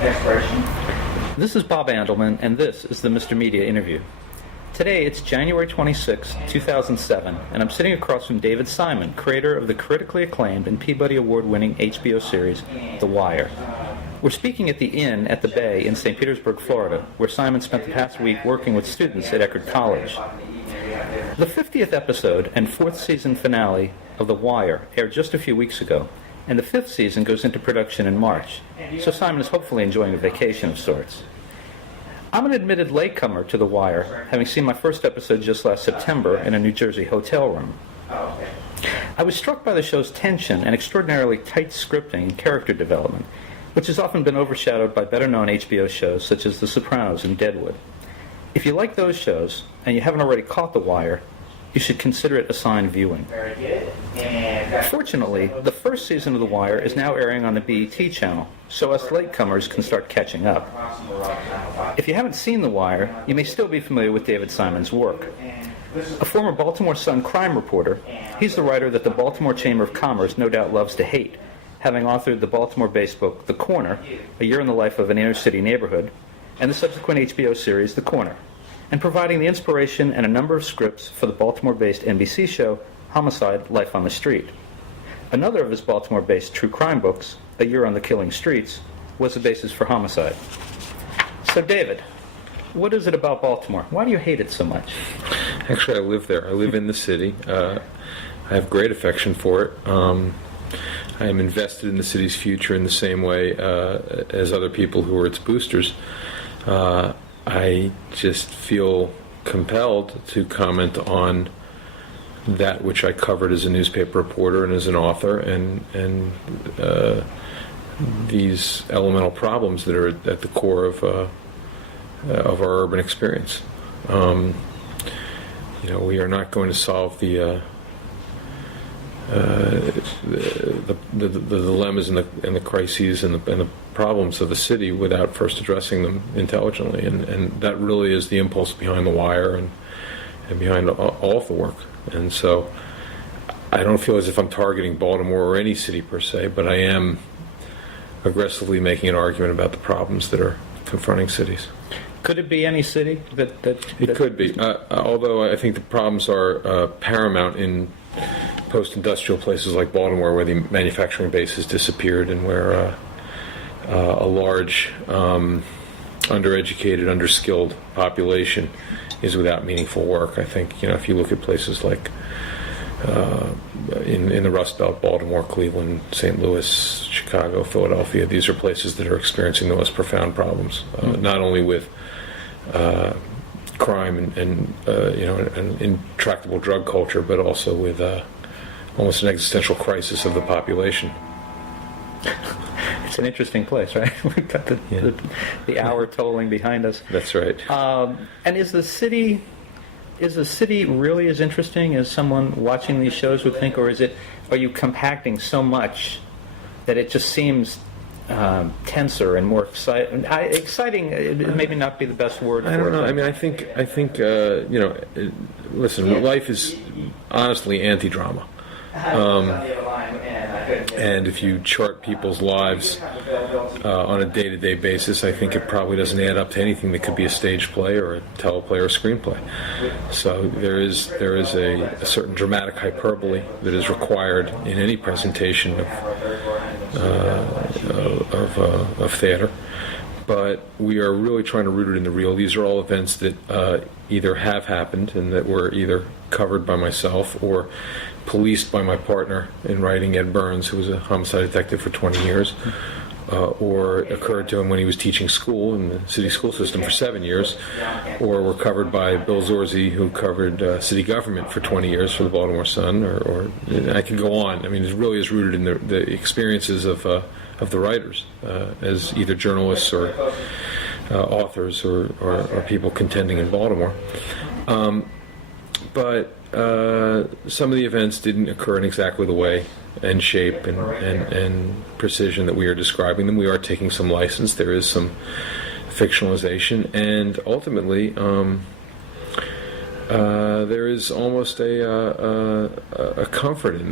This is Bob Andelman, and this is the Mr. Media interview. Today, it's January 26, 2007, and I'm sitting across from David Simon, creator of the critically acclaimed and Peabody Award-winning HBO series, The Wire. We're speaking at the Inn at the Bay in St. Petersburg, Florida, where Simon spent the past week working with students at Eckerd College. The 50th episode and fourth season finale of The Wire aired just a few weeks ago, and the fifth season goes into production in March, so Simon is hopefully enjoying a vacation of sorts. I'm an admitted latecomer to The Wire, having seen my first episode just last September in a New Jersey hotel room. I was struck by the show's tension and extraordinarily tight scripting and character development, which has often been overshadowed by better-known HBO shows such as The Sopranos and Deadwood. If you like those shows, and you haven't already caught The Wire, you should consider it assigned viewing. Fortunately, the first season of The Wire is now airing on the BET channel, so us latecomers can start catching up. If you haven't seen The Wire, you may still be familiar with David Simon's work. A former Baltimore Sun crime reporter, he's the writer that the Baltimore Chamber of Commerce no doubt loves to hate, having authored the Baltimore-based book The Corner, A Year in the Life of an Inner-City Neighborhood, and the subsequent HBO series The Corner, and providing the inspiration and a number of scripts for the Baltimore-based NBC show Homicide, Life on the Street. Another of his Baltimore-based true crime books, A Year on the Killing Streets, was the basis for Homicide. So David, what is it about Baltimore? Why do you hate it so much? Actually, I live there. I live in the city. I have great affection for it. I am invested in the city's future in the same way as other people who are its boosters. I just feel compelled to comment on that which I covered as a newspaper reporter and as an author, and these elemental problems that are at the core of our urban experience. We are not going to solve the dilemmas and the crises and the problems of the city without first addressing them intelligently, and that really is the impulse behind The Wire and behind all of the work. And so I don't feel as if I'm targeting Baltimore or any city per se, but I am aggressively making an argument about the problems that are confronting cities. Could it be any city? It could be, although I think the problems are paramount in post-industrial places like Baltimore, where the manufacturing base has disappeared and where a large undereducated, underskilled population is without meaningful work. I think, if you look at places like in the Rust Belt, Baltimore, Cleveland, St. Louis, Chicago, Philadelphia, these are places that are experiencing the most profound problems, not only with crime and an intractable drug culture, but also with almost an existential crisis of the population. It's an interesting place, right? We've got the hour tolling behind us. That's right. And is the city really as interesting as someone watching these shows would think, or are you compacting so much that it just seems tenser and more exciting? Exciting maybe not be the best word for it. I don't know. I mean, I think listen, life is honestly anti-drama. And if you chart people's lives on a day-to-day basis, I think it probably doesn't add up to anything that could be a stage play or a teleplay or a screenplay. So there is a certain dramatic hyperbole that is required in any presentation of theater. But we are really trying to root it in the real. These are all events that either have happened and that were either covered by myself or policed by my partner in writing, Ed Burns, who was a homicide detective for 20 years, or occurred to him when he was teaching school in the city school system for 7 years, or were covered by Bill Zorzi, who covered city government for 20 years for the Baltimore Sun, or I could go on. I mean, it really is rooted in the experiences of the writers as either journalists or authors or people contending in Baltimore. But some of the events didn't occur in exactly the way and shape and precision that we are describing them. We are taking some license. There is some fictionalization, and ultimately there is almost a comfort in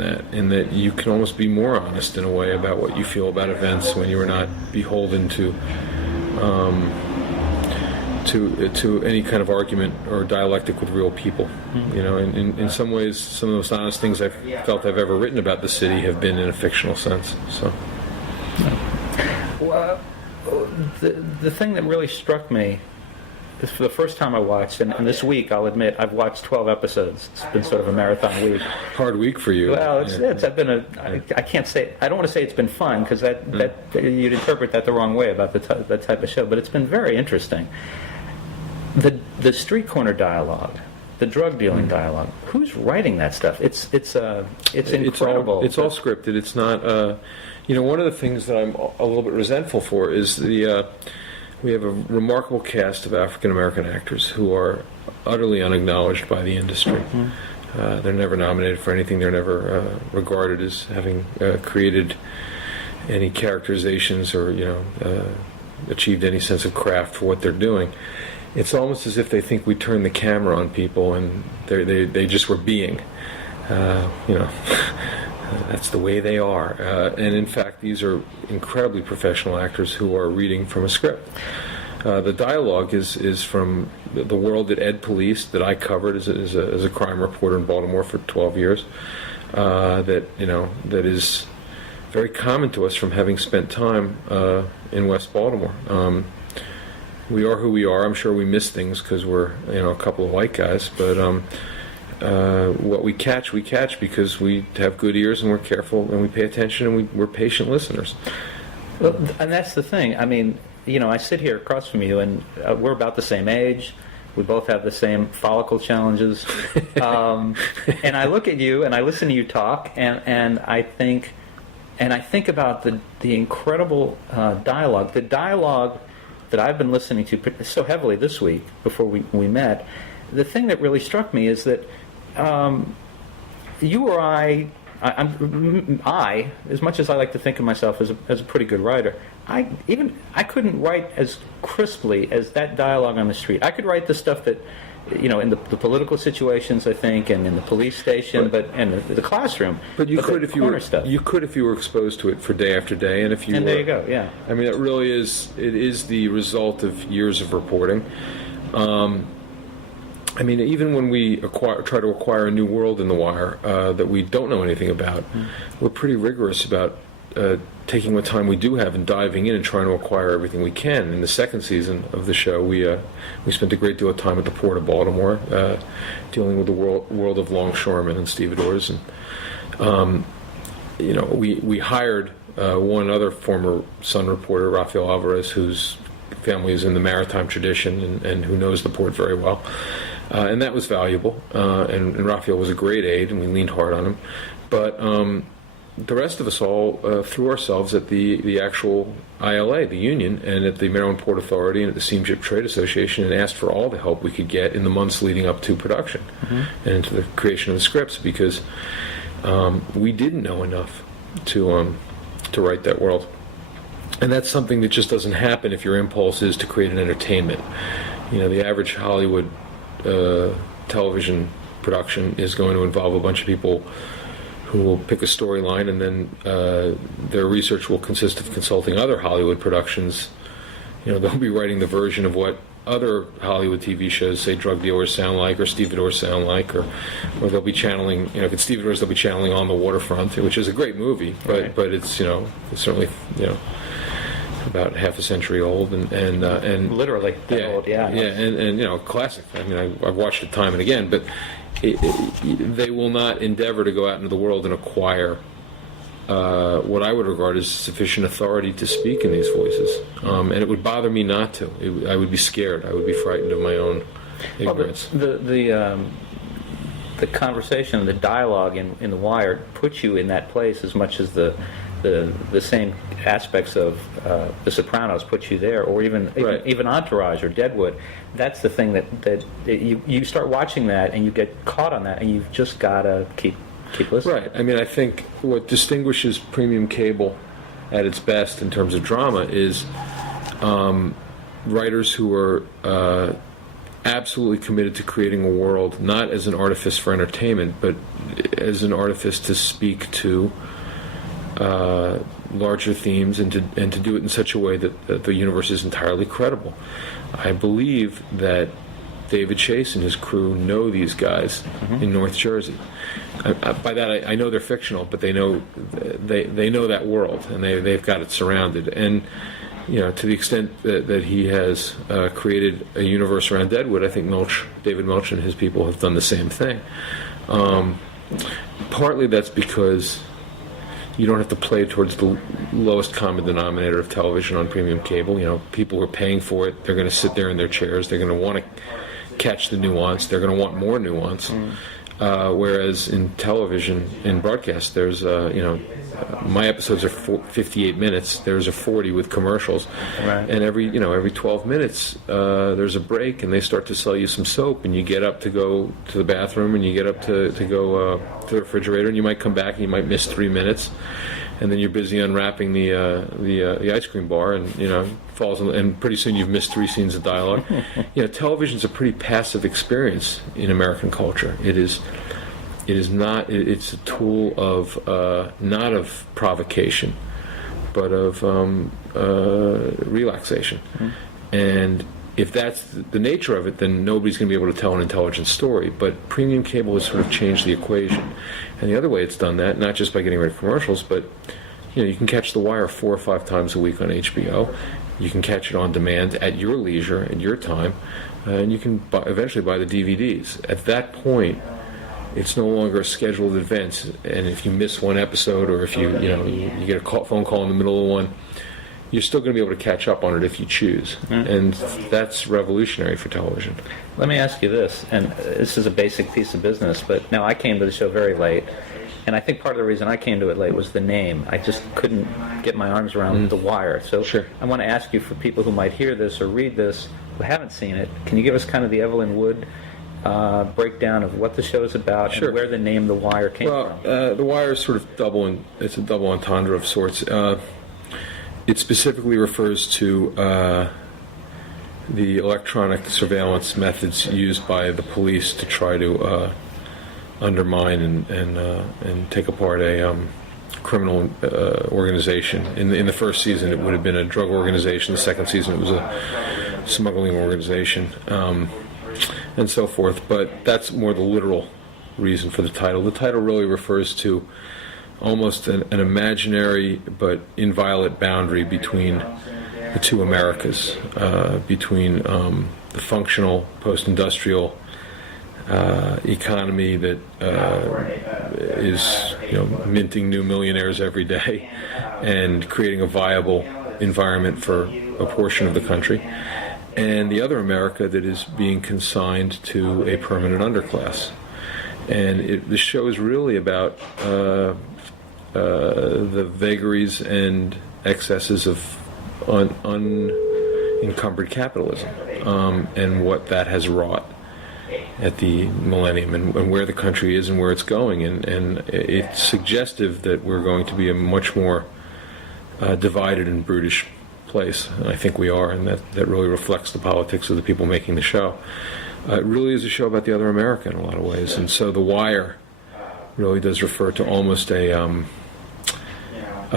that you can almost be more honest in a way about what you feel about events when you are not beholden to any kind of argument or dialectic with real people. You know, in some ways, some of the most honest things I've felt I've ever written about the city have been in a fictional sense. So, well, the thing that really struck me is for the first time I watched, and this week I'll admit I've watched 12 episodes. It's been sort of a marathon week. Hard week for you. Well, I can't say, I don't want to say it's been fun, because that you'd interpret that the wrong way about that type of show, but it's been very interesting. The street corner dialogue, the drug dealing dialogue. Who's writing that stuff? It's incredible. It's all scripted. It's not. One of the things that I'm a little bit resentful for is we have a remarkable cast of African American actors who are utterly unacknowledged by the industry. They're never nominated for anything. They're never regarded as having created any characterizations or achieved any sense of craft for what they're doing. It's almost as if they think we turn the camera on people and they just were being. That's the way they are. And in fact, these are incredibly professional actors who are reading from a script. The dialogue is from the world that Ed policed, that I covered as a crime reporter in Baltimore for 12 years. That is very common to us from having spent time in West Baltimore. We are who we are. I'm sure we miss things because we're a couple of white guys, but what we catch because we have good ears and we're careful and we pay attention and we're patient listeners. Well, and that's the thing. I mean, I sit here across from you, and we're about the same age. We both have the same follicle challenges. And I look at you and I listen to you talk, and I think about the incredible dialogue. The dialogue that I've been listening to so heavily this week before we met. The thing that really struck me is that you or I, as much as I like to think of myself as a pretty good writer, I couldn't write as crisply as that dialogue on the street. I could write the stuff that, in the political situations, I think, and in the police station, and the classroom. But you could if you were exposed to it for day after day, and if you. And there you go. Yeah. I mean, it really is. It is the result of years of reporting. I mean, even when we try to acquire a new world in The Wire that we don't know anything about, we're pretty rigorous about taking what time we do have and diving in and trying to acquire everything we can. In the second season of the show, we spent a great deal of time at the Port of Baltimore, dealing with the world of longshoremen and stevedores, and we hired one other former Sun reporter, Rafael Alvarez, whose family is in the maritime tradition and who knows the port very well. And that was valuable, and Raphael was a great aide, and we leaned hard on him. But the rest of us all threw ourselves at the actual ILA, the union, and at the Maryland Port Authority and at the Steamship Trade Association, and asked for all the help we could get in the months leading up to production and into the creation of the scripts, because we didn't know enough to write that world. And that's something that just doesn't happen if your impulse is to create an entertainment. The average Hollywood television production is going to involve a bunch of people who will pick a storyline, and then their research will consist of consulting other Hollywood productions. They'll be writing the version of what other Hollywood TV shows, say, drug dealers sound like, or stevedores sound like, or they'll be channeling, if it's stevedores, they'll be channeling On the Waterfront, which is a great movie, but it's it's certainly about half a century old, and literally old, and classic. I mean, I've watched it time and again, but they will not endeavor to go out into the world and acquire what I would regard as sufficient authority to speak in these voices, and it would bother me not to. I would be scared. I would be frightened of my own ignorance. Well, the conversation, the dialogue in The Wire puts you in that place as much as the same aspects of The Sopranos put you there, or even Entourage or Deadwood. That's the thing that you start watching that and you get caught on that, and you've just got to keep listening. Right. I mean, I think what distinguishes premium cable at its best in terms of drama is writers who are absolutely committed to creating a world not as an artifice for entertainment, but as an artifice to speak to larger themes and to do it in such a way that the universe is entirely credible. I believe that David Chase and his crew know these guys in North Jersey. By that, I know they're fictional, but they know that world, and they've got it surrounded. And to the extent that he has created a universe around Deadwood, I think David Milch and his people have done the same thing. Partly that's because you don't have to play towards the lowest common denominator of television on premium cable. People are paying for it. They're going to sit there in their chairs. They're going to want to catch the nuance. They're going to want more nuance. Whereas in television, in broadcast, there's my episodes are 58 minutes. There's a 40 with commercials, right. And every 12 minutes there's a break, and they start to sell you some soap, and you get up to go to the bathroom, and you get up to go to the refrigerator, and you might come back, and you might miss 3 minutes, and then you're busy unwrapping the ice cream bar, and falls in, and pretty soon you've missed 3 scenes of dialogue. Television's a pretty passive experience in American culture. It is not. It's a tool of not of provocation, but of relaxation. And if that's the nature of it, then nobody's going to be able to tell an intelligent story. But premium cable has sort of changed the equation. And the other way it's done that, not just by getting rid of commercials, but you can catch The Wire 4 or 5 times a week on HBO. You can catch it on demand at your leisure, at your time, and you can eventually buy the DVDs. At that point, it's no longer a scheduled event, and if you miss one episode, or if you get a phone call in the middle of one, you're still going to be able to catch up on it if you choose. And that's revolutionary for television. Let me ask you this, and this is a basic piece of business, but now I came to the show very late, and I think part of the reason I came to it late was the name. I just couldn't get my arms around The Wire. So Sure. I want to ask you, for people who might hear this or read this who haven't seen it, can you give us kind of the Evelyn Wood breakdown of what the show is about, Sure. and where the name The Wire came from? The Wire is sort of it's a double entendre of sorts. It specifically refers to the electronic surveillance methods used by the police to try to undermine and take apart a criminal organization. In the first season, it would have been a drug organization. The second season, it was a smuggling organization. And so forth, but that's more the literal reason for the title. The title really refers to almost an imaginary but inviolate boundary between the two Americas, between the functional post-industrial economy that is minting new millionaires every day and creating a viable environment for a portion of the country, and the other America that is being consigned to a permanent underclass. And the show is really about the vagaries and excesses of unencumbered capitalism, and what that has wrought at the millennium, and where the country is and where it's going. And it's suggestive that we're going to be a much more divided and brutish place. And I think we are, and that really reflects the politics of the people making the show. It really is a show about the other America in a lot of ways. And so The Wire really does refer to almost a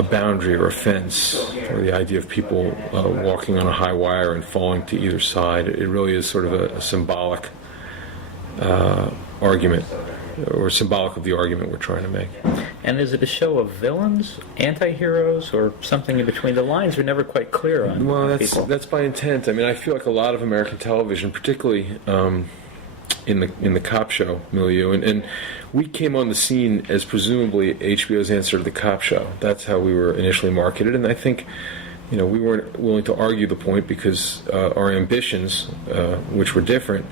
boundary or a fence, or the idea of people walking on a high wire and falling to either side. It really is sort of a symbolic argument, or symbolic of the argument we're trying to make. And is it a show of villains, anti-heroes, or something in between? The lines are never quite clear on Well, people. that's by intent. I mean, I feel like a lot of American television, particularly in the cop show milieu, and we came on the scene as presumably HBO's answer to the cop show. That's how we were initially marketed, and I think we weren't willing to argue the point because our ambitions, which were different,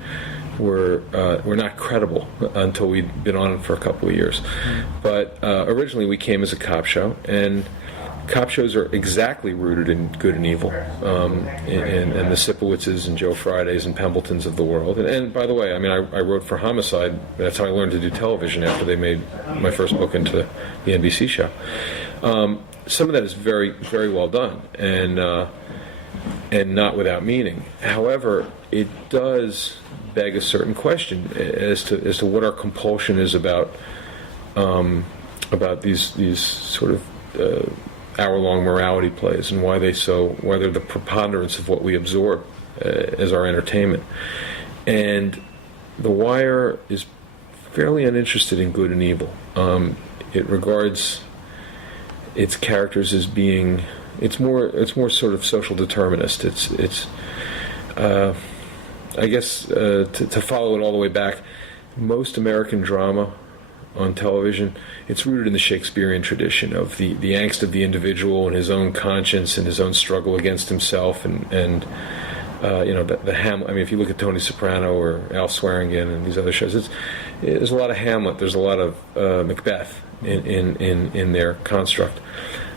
were not credible until we'd been on it for a couple of years. But originally we came as a cop show, and cop shows are exactly rooted in good and evil, and the Sipowitzes and Joe Fridays and Pembletons of the world. And by the way, I mean, I wrote for Homicide. That's how I learned to do television after they made my first book into the NBC show. Some of that is very, very well done, and not without meaning. However, it does beg a certain question as to what our compulsion is about these sort of hour-long morality plays, and why they're the preponderance of what we absorb as our entertainment. And The Wire is fairly uninterested in good and evil. It regards its characters as being it's more sort of social determinist. It's I guess to follow it all the way back, most American drama on television, it's rooted in the Shakespearean tradition of the angst of the individual and his own conscience and his own struggle against himself and the Hamlet. I mean, if you look at Tony Soprano or Al Swearingen and these other shows, there's a lot of Hamlet. There's a lot of Macbeth in their construct,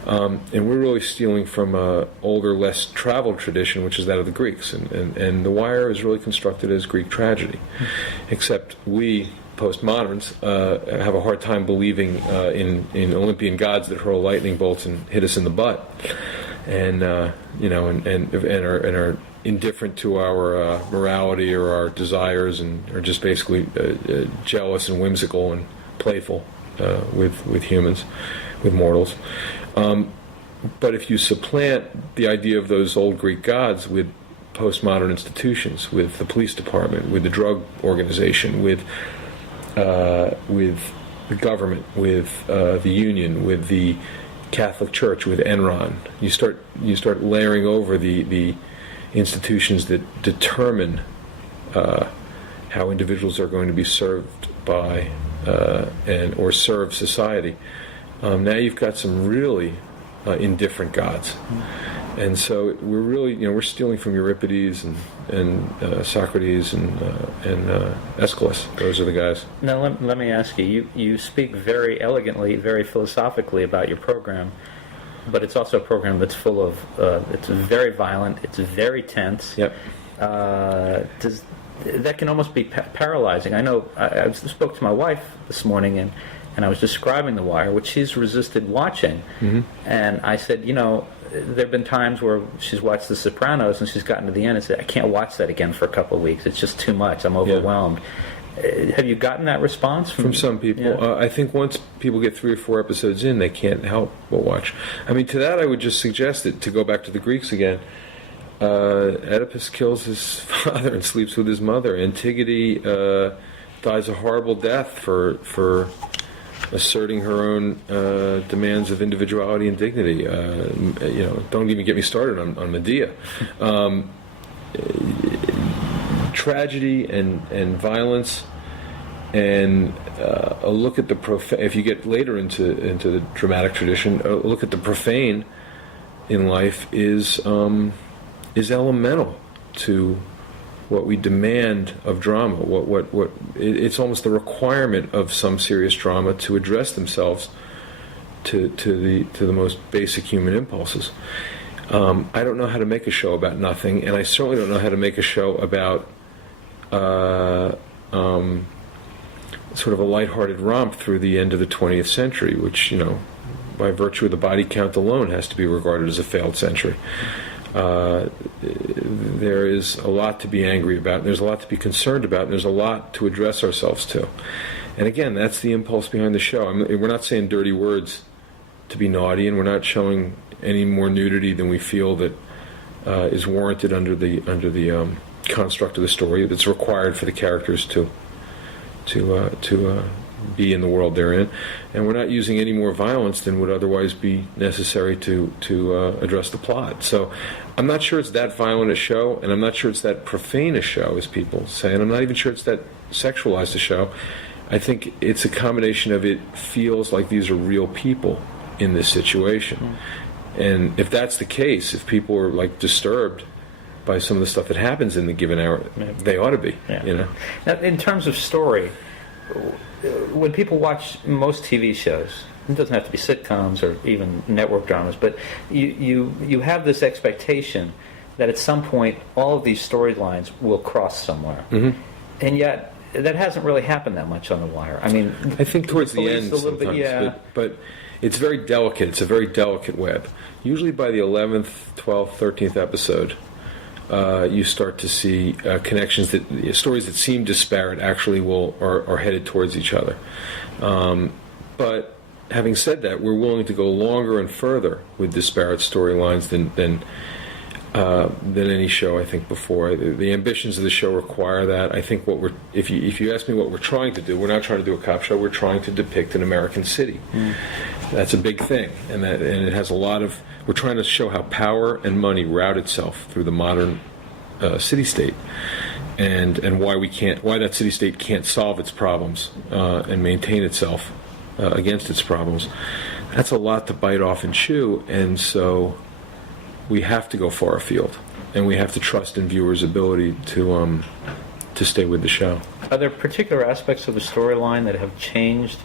and we're really stealing from an older, less traveled tradition, which is that of the Greeks. And The Wire is really constructed as Greek tragedy, except we postmoderns have a hard time believing in Olympian gods that hurl lightning bolts and hit us in the butt, and are indifferent to our morality or our desires, and are just basically jealous and whimsical and playful with humans, with mortals. But if you supplant the idea of those old Greek gods with postmodern institutions, with the police department, with the drug organization, with the government, with the union, with the Catholic Church, with Enron, you start layering over the institutions that determine how individuals are going to be served by or serve society. Now you've got some really indifferent gods, and so we're really we're stealing from Euripides and Socrates and Aeschylus. Those are the guys. Now let me ask you. You speak very elegantly, very philosophically about your program, but it's also a program that's full of it's very violent. It's very tense. Yep. That can almost be paralyzing. I know. I spoke to my wife this morning and I was describing The Wire, which she's resisted watching. Mm-hmm. And I said, there have been times where she's watched The Sopranos and she's gotten to the end and said, I can't watch that again for a couple of weeks. It's just too much. I'm overwhelmed. Yeah. Have you gotten that response from some people? Yeah. I think once people get 3 or 4 episodes in, they can't help but watch. I mean, to that I would just suggest that, to go back to the Greeks again, Oedipus kills his father and sleeps with his mother. Antigone dies a horrible death for asserting her own demands of individuality and dignity. Don't even get me started on Medea. Tragedy and violence, and a look at the profane. If you get later into the dramatic tradition, a look at the profane in life is elemental to what we demand of drama. It's almost the requirement of some serious drama to address themselves to the most basic human impulses. I don't know how to make a show about nothing, and I certainly don't know how to make a show about sort of a lighthearted romp through the end of the 20th century, which, by virtue of the body count alone, has to be regarded as a failed century. There is a lot to be angry about, and there's a lot to be concerned about, and there's a lot to address ourselves to. And again, that's the impulse behind the show. We're not saying dirty words to be naughty, and we're not showing any more nudity than we feel that is warranted under the construct of the story that's required for the characters to be in the world they're in, and we're not using any more violence than would otherwise be necessary to address the plot. So I'm not sure it's that violent a show, and I'm not sure it's that profane a show, as people say, and I'm not even sure it's that sexualized a show. I think it's a combination of, it feels like these are real people in this situation. And if that's the case, if people are like disturbed by some of the stuff that happens in the given hour, they ought to be. Yeah. Now, in terms of story, when people watch most TV shows, it doesn't have to be sitcoms or even network dramas, but you have this expectation that at some point all of these storylines will cross somewhere. Mm-hmm. And yet that hasn't really happened that much on The Wire. I mean, I think towards the end sometimes, but it's very delicate. It's a very delicate web. Usually by the 11th, 12th, 13th episode, you start to see connections stories that seem disparate actually are headed towards each other. But having said that, we're willing to go longer and further with disparate storylines than any show, I think, before. The ambitions of the show require that. I think if you ask me what we're trying to do, we're not trying to do a cop show. We're trying to depict an American city. That's a big thing, and it has a lot of. We're trying to show how power and money route itself through the modern city-state, and why that city-state can't solve its problems and maintain itself against its problems. That's a lot to bite off and chew, and so we have to go far afield, and we have to trust in viewers' ability to stay with the show. Are there particular aspects of the storyline that have changed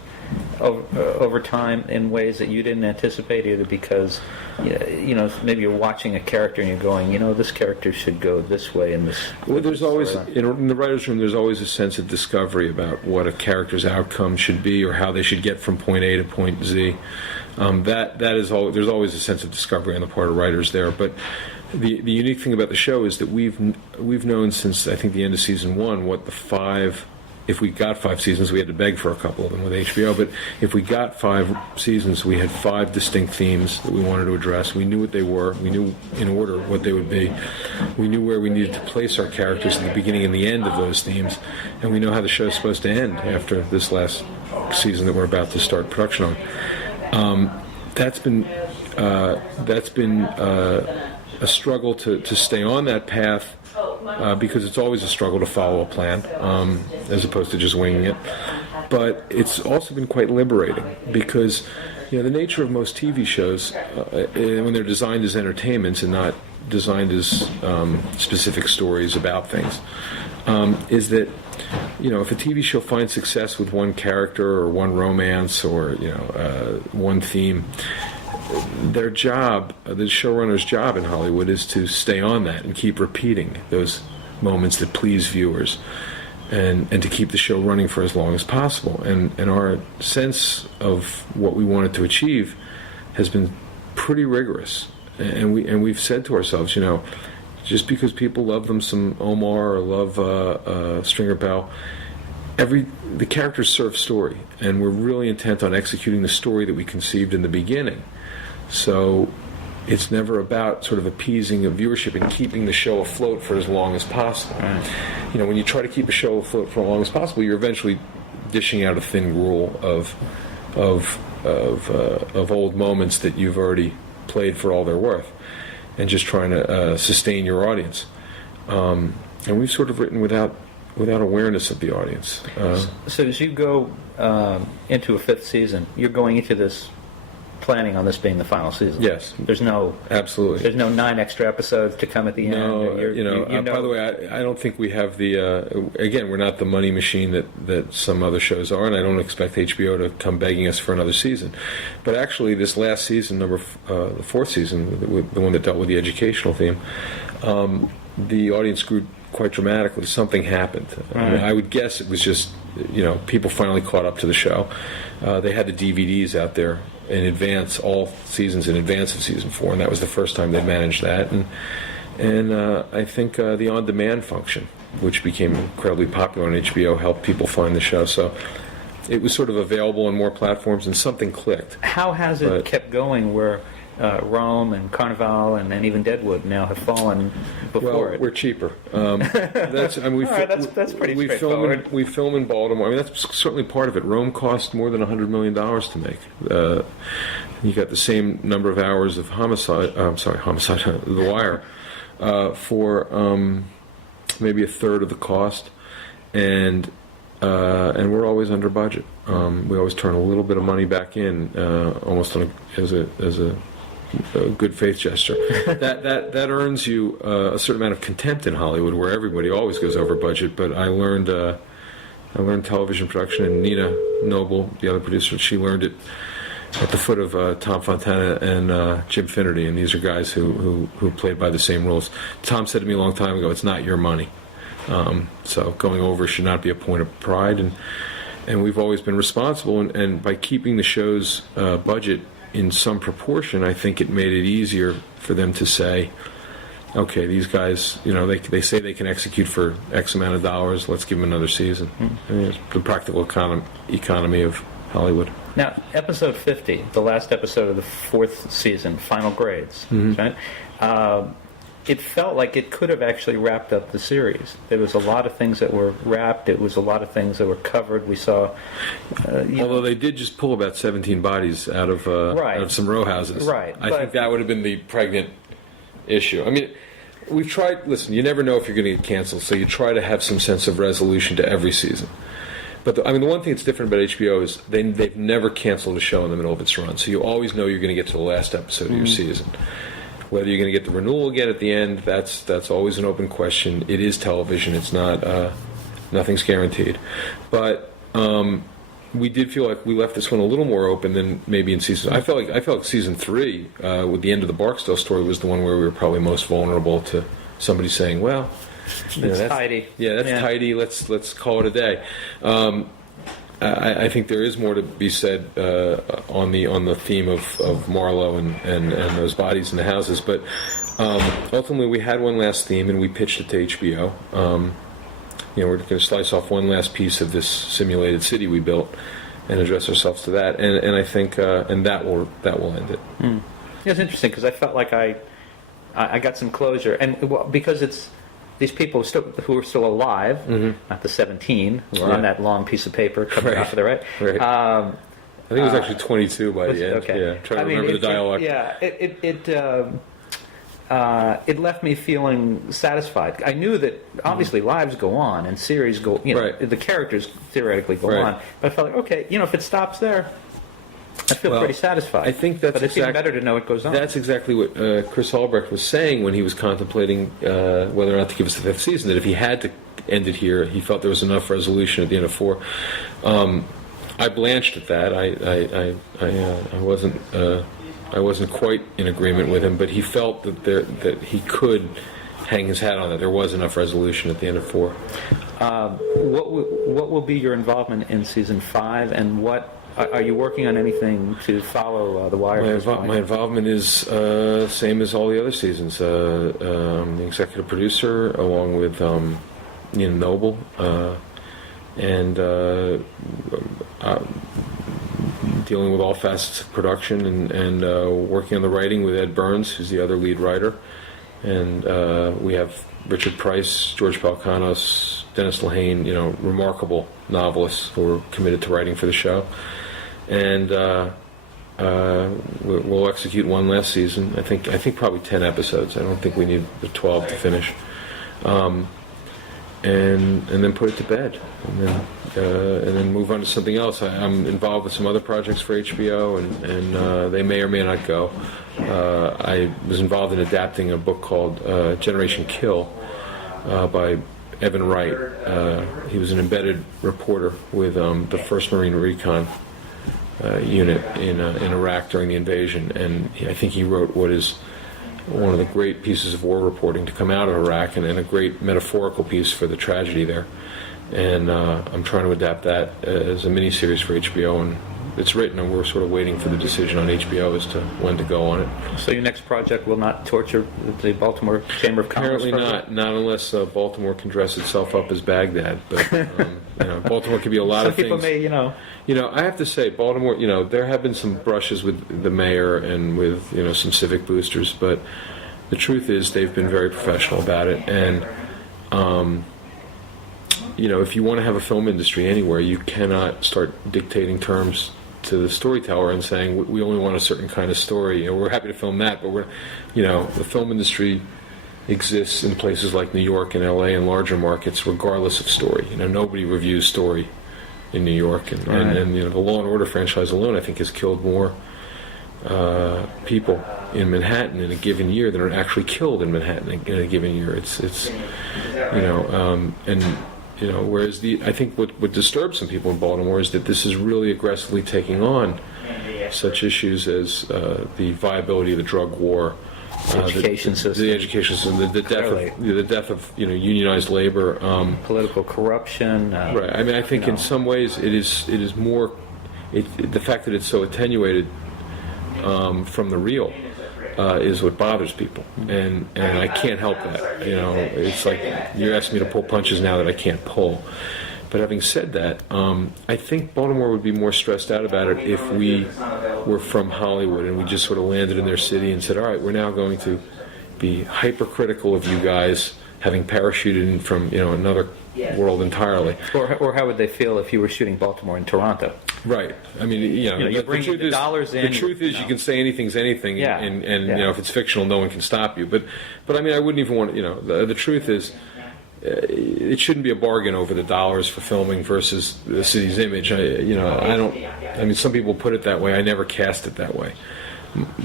over time in ways that you didn't anticipate, either because maybe you're watching a character and you're going, this character should go this way in this? Well, there's always in the writers' room. There's always a sense of discovery about what a character's outcome should be, or how they should get from point A to point Z. There's always a sense of discovery on the part of writers there. But the unique thing about the show is that we've known since, I think, the end of season 1 what the 5. If we got 5 seasons, we had to beg for a couple of them with HBO. But if we got 5 seasons, we had 5 distinct themes that we wanted to address. We knew what they were. We knew in order what they would be. We knew where we needed to place our characters at the beginning and the end of those themes. And we know how the show is supposed to end after this last season that we're about to start production on. That's been a struggle to stay on that path. Because it's always a struggle to follow a plan, as opposed to just winging it. But it's also been quite liberating, because the nature of most TV shows, when they're designed as entertainments and not designed as specific stories about things, is that if a TV show finds success with one character or one romance or one theme, their job, the showrunner's job in Hollywood, is to stay on that and keep repeating those moments that please viewers, and to keep the show running for as long as possible. And our sense of what we wanted to achieve has been pretty rigorous. And we've said to ourselves, just because people love them some Omar or love Stringer Bell, the characters serve story, and we're really intent on executing the story that we conceived in the beginning. So it's never about sort of appeasing a viewership and keeping the show afloat for as long as possible. When you try to keep a show afloat for as long as possible, you're eventually dishing out a thin gruel of old moments that you've already played for all they're worth, and just trying to sustain your audience. And we've sort of written without awareness of the audience. So as you go into a 5th season, you're going into this planning on this being the final season. Yes. Absolutely. There's no 9 extra episodes to come at the end. No, by the way, I don't think we have again, we're not the money machine that some other shows are, and I don't expect HBO to come begging us for another season. But actually, this last season, the 4th season, the one that dealt with the educational theme, the audience grew quite dramatically. Something happened. Right. I would guess it was just, people finally caught up to the show. They had the DVDs out there in advance, all seasons in advance of season 4, and that was the first time they managed that. And I think the on-demand function, which became incredibly popular on HBO, helped people find the show. So it was sort of available on more platforms, and something clicked. How has it kept going where Rome and Carnival and even Deadwood now have fallen before it? We're cheaper. That's pretty straightforward. We film in Baltimore. I mean, that's certainly part of it. Rome cost more than $100 million to make. You got the same number of hours of Homicide, The Wire, for maybe a third of the cost, and we're always under budget. We always turn a little bit of money back in, almost as a good faith gesture. that earns you a certain amount of contempt in Hollywood, where everybody always goes over budget. But I learned television production, and Nina Noble, the other producer, she learned it at the foot of Tom Fontana and Jim Finnerty, and these are guys who played by the same rules. Tom said to me a long time ago, "It's not your money, so going over should not be a point of pride." And we've always been responsible, and by keeping the show's budget in some proportion, I think it made it easier for them to say, okay, these guys, they say they can execute for X amount of dollars. Let's give them another season. I mean, it's the practical economy of Hollywood. Now, episode 50, the last episode of the 4th season, Final Grades, right? It felt like it could have actually wrapped up the series. There was a lot of things that were wrapped. It was a lot of things that were covered. We saw... Although they did just pull about 17 bodies out of some row houses. Right. I think that would have been the pregnant issue. I mean, we've tried... Listen, you never know if you're going to get canceled, so you try to have some sense of resolution to every season. But the one thing that's different about HBO is they've never canceled a show in the middle of its run, so you always know you're going to get to the last episode of your season. Whether you're going to get the renewal again at the end, that's always an open question. It is television; it's not nothing's guaranteed. But we did feel like we left this one a little more open than maybe in season. I felt like season 3, with the end of the Barksdale story, was the one where we were probably most vulnerable to somebody saying, "Well, that's tidy. Yeah, that's tidy. Let's call it a day." I think there is more to be said on the theme of Marlowe and those bodies in the houses, but ultimately we had one last theme and we pitched it to HBO. We're going to slice off one last piece of this simulated city we built and address ourselves to that, and I think and that will end it. Yeah, it's interesting because I felt like I got some closure, and because it's these people who are still alive, not the 17 who are on that long piece of paper coming off of the right. I think it was actually 22 by the end. Okay. Yeah, trying to remember the dialogue. It left me feeling satisfied. I knew that obviously lives go on and series go. The characters theoretically go on, but I felt like okay, if it stops there, I feel pretty satisfied. I think that's but it's even better to know it goes on. That's exactly what Chris Albrecht was saying when he was contemplating whether or not to give us the 5th season. That if he had to end it here, he felt there was enough resolution at the end of 4. I blanched at that. I wasn't quite in agreement with him, but he felt that he could hang his hat on that. There was enough resolution at the end of 4. What will be your involvement in season 5, and what? Are you working on anything to follow The Wire? My involvement is same as all the other seasons. I'm the executive producer along with Ian Noble, and dealing with all facets of production and working on the writing with Ed Burns, who's the other lead writer. And we have Richard Price, George Pelecanos, Dennis Lehane, remarkable novelists who are committed to writing for the show. And we'll execute one last season. I think probably 10 episodes. I don't think we need the 12 to finish. And then put it to bed, and then move on to something else. I'm involved with some other projects for HBO, and they may or may not go. I was involved in adapting a book called Generation Kill by Evan Wright. He was an embedded reporter with the 1st Marine Recon unit in Iraq during the invasion, and I think he wrote what is one of the great pieces of war reporting to come out of Iraq, and a great metaphorical piece for the tragedy there. And I'm trying to adapt that as a miniseries for HBO, and it's written, and we're sort of waiting for the decision on HBO as to when to go on it. So your next project will not torture the Baltimore Chamber of Commerce? Apparently not unless Baltimore can dress itself up as Baghdad. But Baltimore can be a lot of things. Some people may, I have to say, Baltimore, there have been some brushes with the mayor and with, some civic boosters, but the truth is they've been very professional about it. And, if you want to have a film industry anywhere, you cannot start dictating terms to the storyteller and saying, we only want a certain kind of story. We're happy to film that, but the film industry exists in places like New York and LA and larger markets regardless of story. Nobody reviews story in New York, and the Law and Order franchise alone, I think, has killed more people in Manhattan in a given year than are actually killed in Manhattan in a given year. Whereas I think what disturbs some people in Baltimore is that this is really aggressively taking on such issues as the viability of the drug war, the education system, the death of unionized labor, political corruption. Right. I mean, I think in some ways it is more the fact that it's so attenuated from the real is what bothers people, and I can't help that. You know, it's like you're asking me to pull punches now that I can't pull. But having said that, I think Baltimore would be more stressed out about it if we were from Hollywood and we just sort of landed in their city and said, all right, we're now going to be hypercritical of you guys, having parachuted in from, you know, another world entirely. Or how would they feel if you were shooting Baltimore in Toronto? Right. I mean, you know you bring the dollars in. The truth is, you can say anything's anything, Yeah. and you know, if it's fictional, no one can stop you. But I mean, I wouldn't even want, you know, the truth is, it shouldn't be a bargain over the dollars for filming versus the city's image. I mean, some people put it that way. I never cast it that way.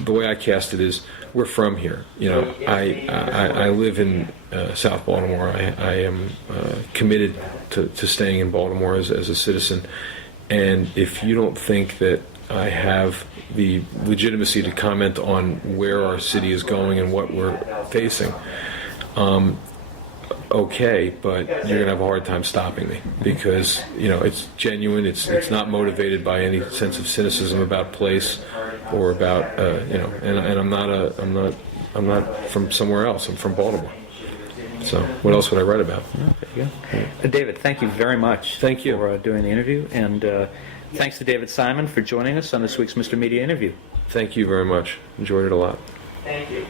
The way I cast it is, we're from here. You know, I live in South Baltimore. I am committed to staying in Baltimore as a citizen. And if you don't think that I have the legitimacy to comment on where our city is going and what we're facing, okay, but you're going to have a hard time stopping me, because, you know, it's genuine. It's not motivated by any sense of cynicism about place or about you know. And I'm not from somewhere else. I'm from Baltimore. So what else would I write about? There you go. David, thank you very much. Thank you for doing the interview, and thanks to David Simon for joining us on this week's Mr. Media interview. Thank you very much. Enjoyed it a lot. Thank you.